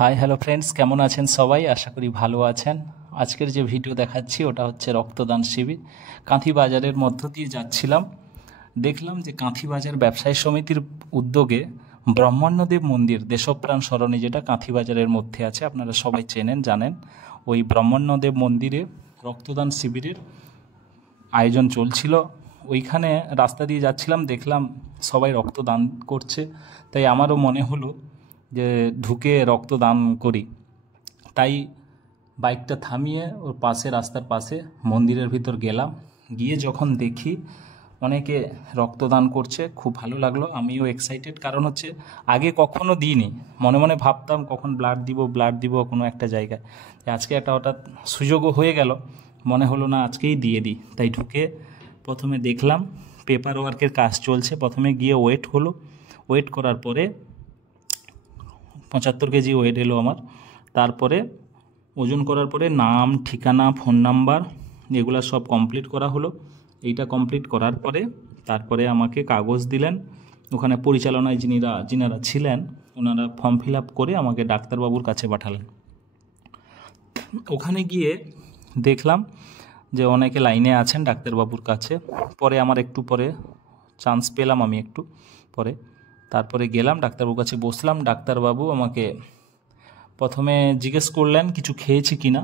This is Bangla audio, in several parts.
হাই হ্যালো ফ্রেন্ডস, কেমন আছেন সবাই? আশা করি ভালো আছেন। আজকের যে ভিডিও দেখাচ্ছি ওটা হচ্ছে রক্তদান শিবির। কাঁথি বাজারের মধ্য দিয়ে যাচ্ছিলাম, দেখলাম যে কাঁথি বাজার ব্যবসায়ী সমিতির উদ্যোগে ব্রহ্মাণ্যদেব মন্দির দেশপ্রাণ সরণি, যেটা কাঁথি বাজারের মধ্যে আছে, আপনারা সবাই চেনেন জানেন, ওই ব্রহ্মাণ্যদেব মন্দিরে রক্তদান শিবিরের আয়োজন চলছিল। ওইখানে রাস্তা দিয়ে যাচ্ছিলাম, দেখলাম সবাই রক্তদান করছে, তাই আমারও মনে হলো যে ঢুকে রক্তদান করি। তাই বাইকটা থামিয়ে ওর পাশে, রাস্তার পাশে মন্দিরের ভিতর গেলাম। গিয়ে যখন দেখি অনেকে রক্তদান করছে, খুব ভালো লাগলো। আমিও এক্সাইটেড, কারণ হচ্ছে আগে কখনো দিইনি। মনে মনে ভাবতাম কখন ব্লাড দিব কোনো একটা জায়গায়। আজকে একটা হঠাৎ সুযোগও হয়ে গেল, মনে হলো না আজকেই দিয়ে দিই। তাই ঢুকে প্রথমে দেখলাম পেপার ওয়ার্কের কাজ চলছে। প্রথমে গিয়ে ওয়েট করার পরে 75 কেজি ওয়েট এলো আমার। তারপরে ওজন করার পরে নাম, ঠিকানা, ফোন নাম্বার এগুলো সব কমপ্লিট করা হলো। এইটা কমপ্লিট করার পরে তারপরে আমাকে কাগজ দিলেন। ওখানে পরিচালনায় যিনারা ছিলেন ওনারা ফর্ম ফিল আপ করে আমাকে ডাক্তারবাবুর কাছে পাঠালেন। ওখানে গিয়ে দেখলাম যে অনেকে লাইনে আছেন ডাক্তারবাবুর কাছে। পরে আমার একটু পরে চান্স পেলাম, আমি একটু পরে তারপরে গেলাম ডাক্তারবাবুর কাছে, বসলাম। ডাক্তারবাবু আমাকে প্রথমে জিজ্ঞেস করলেন কিছু খেয়েছি কি না।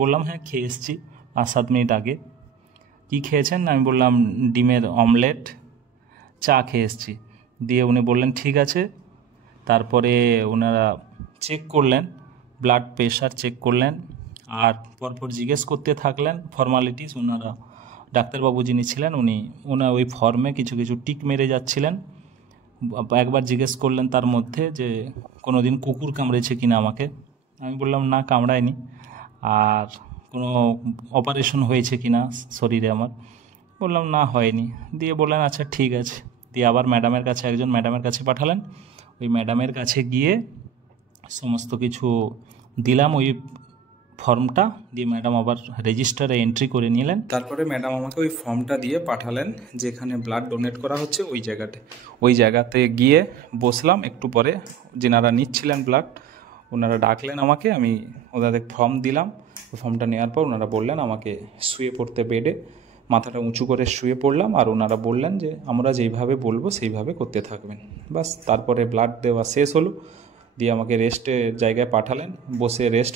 বললাম হ্যাঁ খেয়ে এসেছি 5-7 মিনিট আগে। কী খেয়েছেন? আমি বললাম ডিমের অমলেট, চা খেয়ে এসেছি। দিয়ে উনি বললেন ঠিক আছে। তারপরে ওনারা চেক করলেন, ব্লাড প্রেশার চেক করলেন, আর পরপর জিজ্ঞেস করতে থাকলেন ফর্মালিটিস। ওনারা ডাক্তারবাবু যিনি ছিলেন ওনার ওই ফর্মে কিছু কিছু টিক মেরে যাচ্ছিলেন। একবার জিজ্ঞেস করলেন তার মধ্যে যে কোনো দিন কুকুর কামড়েছে কিনা আমাকে। আমি বললাম না, কামড়ায়নি। আর কোনো অপারেশন হয়েছে কিনা শরীরে আমার, বললাম না হয়নি। দিয়ে বললেন আচ্ছা ঠিক আছে। দিয়ে আবার একজন ম্যাডামের কাছে পাঠালেন। ওই ম্যাডামের কাছে গিয়ে সমস্ত কিছু দিলাম ওই ফর্মটা, দিয়ে ম্যাডাম আবার রেজিস্টারে এন্ট্রি করে নিলেন। তারপরে ম্যাডাম আমাকে ওই ফর্মটা দিয়ে পাঠালেন যেখানে ব্লাড ডোনেট করা হচ্ছে ওই জায়গাতে গিয়ে বসলাম। একটু পরে যেনারা নিচ্ছিলেন ব্লাড ওনারা ডাকলেন আমাকে, আমি ওনাদের ফর্ম দিলাম। ওই ফর্মটা নেওয়ার পর ওনারা বললেন আমাকে শুয়ে পড়তে, বেডে মাথাটা উঁচু করে শুয়ে পড়লাম। আর ওনারা বললেন যে আমরা যেইভাবে বলবো সেইভাবে করতে থাকবেন। বাস, তারপরে ব্লাড দেওয়া শেষ হলো। দিয়ে আমাকে রেস্টের জায়গায় পাঠালেন, বসে রেস্ট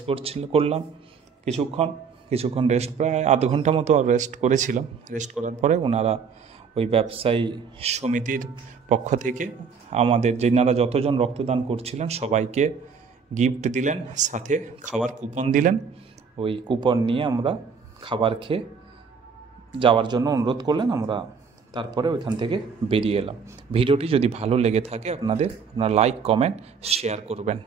করলাম কিছুক্ষণ রেস্ট, প্রায় আধ ঘন্টা মতো রেস্ট করেছিলাম। রেস্ট করার পরে ওনারা ওই ব্যবসায়ী সমিতির পক্ষ থেকে আমাদের যেনারা যতজন রক্তদান করছিলেন সবাইকে গিফট দিলেন, সাথে খাবার কুপন দিলেন। ওই কুপন নিয়ে আমরা খাবার খেয়ে যাওয়ার জন্য অনুরোধ করলেন। আমরা তারপরে ওইখান থেকে বেরিয়ে এলাম। ভিডিওটি যদি ভালো লেগে থাকে আপনারা লাইক, কমেন্ট, শেয়ার করবেন।